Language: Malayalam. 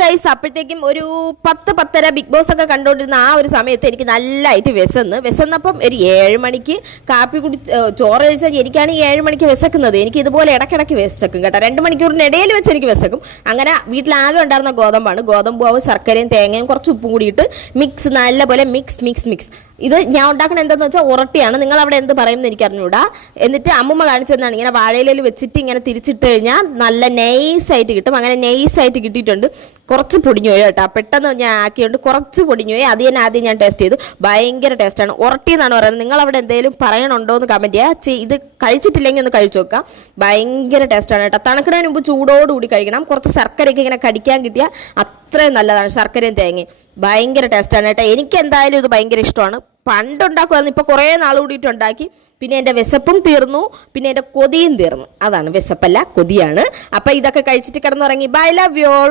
ഗൈസ്, അപ്പോഴത്തേക്കും ഒരു 10-10:30 ബിഗ് ബോസ് ഒക്കെ കണ്ടുകൊണ്ടിരുന്ന ആ ഒരു സമയത്ത് എനിക്ക് നല്ലതായിട്ട് വിശന്നപ്പം ഒരു 7 മണിക്ക് കാപ്പി ചോറ് കഴിച്ചാൽ എനിക്കാണെങ്കിൽ 7 മണിക്ക് വിശക്കുന്നത്. എനിക്ക് ഇതുപോലെ ഇടയ്ക്കിടയ്ക്ക് വിശക്കും കേട്ടോ. 2 മണിക്കൂറിന് ഇടയിൽ വെച്ച് എനിക്ക് വിശക്കും. അങ്ങനെ വീട്ടിലാകെ ഉണ്ടായിരുന്ന ഗോതമ്പ് മാവ് ശർക്കരയും തേങ്ങയും കുറച്ച് ഉപ്പും കൂടിയിട്ട് നല്ലപോലെ മിക്സ്. ഇത് ഞാൻ ഉണ്ടാക്കുന്നത് എന്താണെന്ന് വെച്ചാൽ ഉറട്ടിയാണ്. നിങ്ങൾ അവിടെ എന്ത് പറയുമെന്ന് എനിക്ക് അറിഞ്ഞൂടാ. എന്നിട്ട് അമ്മൂമ്മ കാണിച്ചതെന്നാണ് ഇങ്ങനെ വാഴയിലയിൽ വെച്ചിട്ട് ഇങ്ങനെ തിരിച്ചിട്ട് കഴിഞ്ഞാൽ നല്ല നൈസായിട്ട് കിട്ടും. അങ്ങനെ നൈസായിട്ട് കിട്ടിയിട്ടുണ്ട്. കുറച്ച് പൊടിഞ്ഞു പോയി കേട്ടോ. പെട്ടെന്ന് ഞാൻ ആക്കിയോണ്ട് കുറച്ച് പൊടിഞ്ഞു പോയി. അത് തന്നെ ആദ്യം ഞാൻ ടേസ്റ്റ് ചെയ്തു. ഭയങ്കര ടേസ്റ്റാണ്. ഉറട്ടി എന്നാണ് പറയുന്നത്. നിങ്ങൾ അവിടെ എന്തെങ്കിലും പറയണുണ്ടോ എന്ന് കമൻറ്റ് ചെയ്യുക. ഇത് കഴിച്ചിട്ടില്ലെങ്കിൽ ഒന്ന് കഴിച്ചു നോക്കാം. ഭയങ്കര ടേസ്റ്റാണ് കേട്ടോ. തണുക്കുന്നതിന് മുമ്പ് ചൂടോടുകൂടി കഴിക്കണം. കുറച്ച് ശർക്കരയൊക്കെ ഇങ്ങനെ കടിക്കാൻ കിട്ടിയാൽ അത്രയും നല്ലതാണ്. ശർക്കരയും തേങ്ങയും ഭയങ്കര ടേസ്റ്റാണ് കേട്ടോ. എനിക്ക് എന്തായാലും ഇത് ഭയങ്കര ഇഷ്ടമാണ്. പണ്ടുണ്ടാക്കുമായിരുന്നു. ഇപ്പോൾ കുറേ നാൾ കൂടിയിട്ട് ഉണ്ടാക്കി. പിന്നെ എൻ്റെ വിശപ്പും തീർന്നു, പിന്നെ എൻ്റെ കൊതിയും തീർന്നു. അതാണ്, വിശപ്പല്ല കൊതിയാണ്. അപ്പം ഇതൊക്കെ കഴിച്ചിട്ട് കിടന്നുറങ്ങി. Bye, love you all.